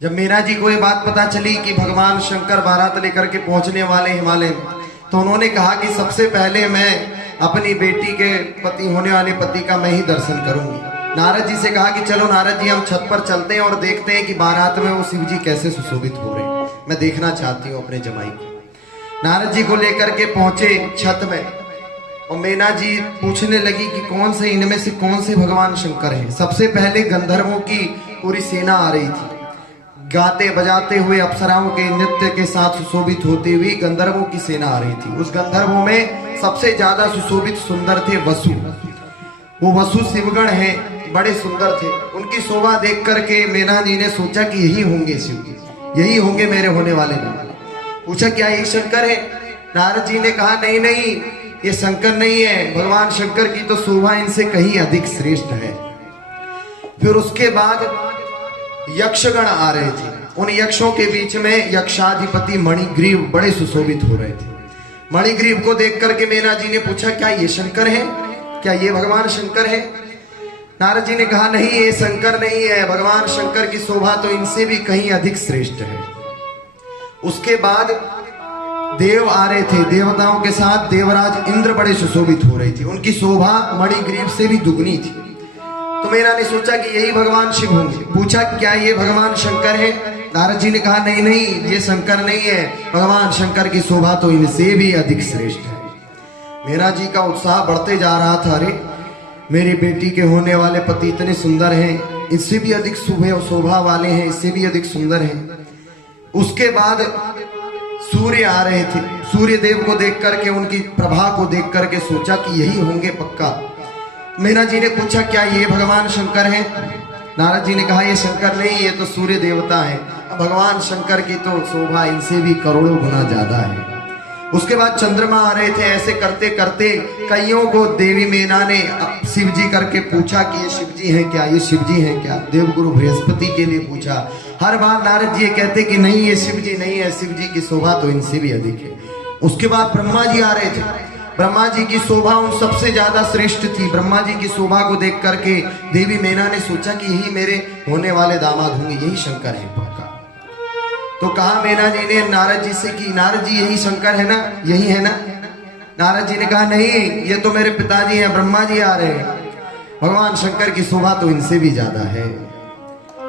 जब मीना जी को ये बात पता चली कि भगवान शंकर बारात लेकर के पहुंचने वाले हिमालय में, तो उन्होंने कहा कि सबसे पहले मैं अपनी बेटी के पति होने वाले पति का मैं ही दर्शन करूंगी। नारद जी से कहा कि चलो नारद जी हम छत पर चलते हैं और देखते हैं कि बारात में वो शिव जी कैसे सुशोभित हो रहे हैं, मैं देखना चाहती हूँ अपने जमाई को। नारद जी को लेकर के पहुंचे छत में और मीना जी पूछने लगी कि कौन से इनमें से कौन से भगवान शंकर हैं। सबसे पहले गंधर्वों की पूरी सेना आ रही थी, गाते बजाते हुए अप्सराओं के नृत्य के साथ सुशोभित होती हुई गंधर्वों की सेना आ रही थी। उस गंधर्वों में सबसे ज्यादा सुशोभित सुंदर थे वसु। वो वसु शिवगण हैं, बड़े सुंदर थे। उनकी शोभा देख करके मीना जी ने सोचा कि यही होंगे शिव जी, यही होंगे मेरे होने वाले नाम। पूछा क्या ये शंकर है? नारद जी ने कहा नहीं नहीं, ये शंकर नहीं है, भगवान शंकर की तो शोभा इनसे कहीं अधिक श्रेष्ठ है। फिर उसके बाद यक्षगण आ रहे थे। उन यक्षों के बीच में यक्षाधिपति मणिग्रीव बड़े सुशोभित हो रहे थे। मणिग्रीव को देख करके मीना जी ने पूछा क्या ये शंकर है, क्या ये भगवान शंकर है? नारद जी ने कहा नहीं, ये शंकर नहीं है, भगवान शंकर की शोभा तो इनसे भी कहीं अधिक श्रेष्ठ है। उसके बाद देव आ रहे थे, देवताओं के साथ देवराज इंद्र बड़े सुशोभित हो रही थी। उनकी शोभा मणिग्रीव से भी दुगनी थी। तो मीना ने सोचा कि यही भगवान शिव होंगे। पूछा क्या ये भगवान शंकर है? नारद जी ने कहा नहीं नहीं, ये शंकर नहीं है, भगवान शंकर की शोभा तो इनसे भी अधिक श्रेष्ठ है। मीना जी का उत्साह बढ़ते जा रहा था। अरे मेरी बेटी के होने वाले पति इतने सुंदर हैं, इससे भी अधिक शोभा वाले हैं, इससे भी अधिक सुंदर हैं। उसके बाद सूर्य आ रहे थे। सूर्य देव को देख करके, उनकी प्रभा को देख करके सोचा कि यही होंगे पक्का। मीना जी ने पूछा क्या ये भगवान शंकर हैं? नारद जी ने कहा ये शंकर नहीं, ये तो सूर्य देवता है। भगवान शंकर की तो शोभा इनसे भी करोड़ों गुना ज्यादा है। उसके बाद चंद्रमा आ रहे थे। ऐसे करते करते कईयों को देवी मीना ने शिव जी करके पूछा कि ये शिव जी हैं क्या, ये शिव जी हैं क्या? देवगुरु बृहस्पति के लिए पूछा। हर बार नारद जी ये कहते कि नहीं ये शिव जी नहीं है, शिव जी की शोभा तो इनसे भी अधिक है। उसके बाद ब्रह्मा जी आ रहे थे। ब्रह्मा जी की शोभा उन सबसे ज्यादा श्रेष्ठ थी। ब्रह्मा जी की शोभा को देख करके देवी मीना ने सोचा कि यही मेरे होने वाले दामाद होंगे, यही शंकर है पक्का। तो कहा मीना जी ने नारद जी से कि नारद जी यही शंकर है ना, यही है ना? नारद जी ने कहा नहीं, ये तो मेरे पिताजी हैं, ब्रह्मा जी आ रहे हैं, भगवान शंकर की शोभा तो इनसे भी ज्यादा है।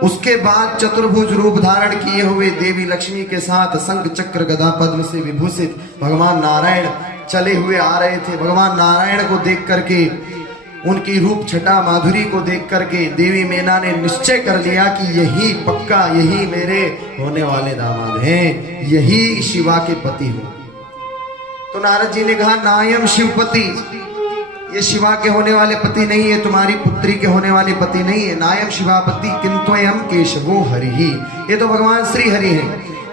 उसके बाद चतुर्भुज रूप धारण किए हुए देवी लक्ष्मी के साथ शंख चक्र गदा पद्म से विभूषित भगवान नारायण चले हुए आ रहे थे। भगवान नारायण को देख करके, उनकी रूप छटा माधुरी को देख करके देवी मीना ने निश्चय कर लिया कि यही पक्का, यही मेरे होने वाले दामाद हैं, यही शिवा के पति हो। तो नारद जी ने कहा नायम शिवपति, ये शिवा के होने वाले पति नहीं है, तुम्हारी पुत्री के होने वाले पति नहीं है। नायम शिवापति किंतुयम केशवो हरि, ये तो भगवान श्री हरि है,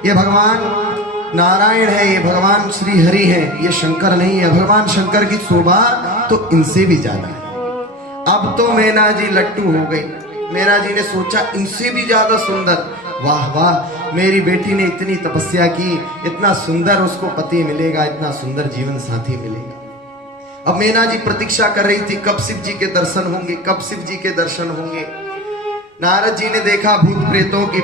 ये भगवान नारायण है, ये भगवान श्री हरि है, ये शंकर नहीं है। भगवान शंकर की शोभा तो इनसे भी ज्यादा है। अब तो मीना जी लट्टू हो गई। मीना जी ने सोचा इनसे भी ज्यादा सुंदर, वाह वाह, मेरी बेटी ने इतनी तपस्या की, इतना सुंदर उसको पति मिलेगा, इतना सुंदर जीवन साथी मिलेगा। अब मीना जी प्रतीक्षा कर रही थी कब शिव जी के दर्शन होंगे, कब शिव जी के दर्शन होंगे। नारद जी ने देखा भूत प्रेतों की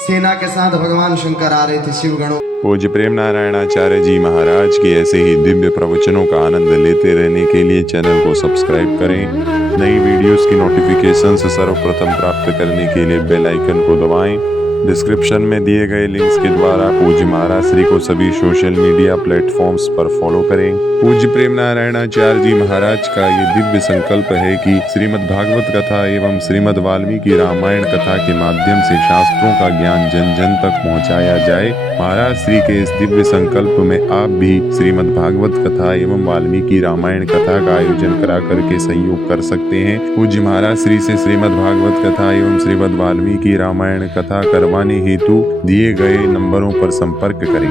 सेना के साथ भगवान शंकर आ रहे थे, शिवगणों। पूज्य प्रेम नारायणाचार्य जी महाराज की ऐसे ही दिव्य प्रवचनों का आनंद लेते रहने के लिए चैनल को सब्सक्राइब करें। नई वीडियोस की नोटिफिकेशन से सर्वप्रथम प्राप्त करने के लिए बेल आइकन को दबाएं। डिस्क्रिप्शन में दिए गए लिंक्स के द्वारा पूज्य महाराज श्री को सभी सोशल मीडिया प्लेटफॉर्म्स पर फॉलो करें। पूज्य प्रेम नारायणाचार्य जी महाराज का ये दिव्य संकल्प है कि श्रीमद् भागवत कथा एवं श्रीमद् वाल्मीकि रामायण कथा के माध्यम से शास्त्रों का ज्ञान जन जन तक पहुंचाया जाए। महाराज श्री के इस दिव्य संकल्प में आप भी श्रीमद् भागवत कथा एवं वाल्मीकि रामायण कथा का आयोजन करा करके सहयोग कर सकते हैं। पूज्य महाराज श्री से श्रीमद् भागवत कथा एवं श्रीमद् वाल्मीकि रामायण कथा करवाने हेतु दिए गए नंबरों पर संपर्क करें।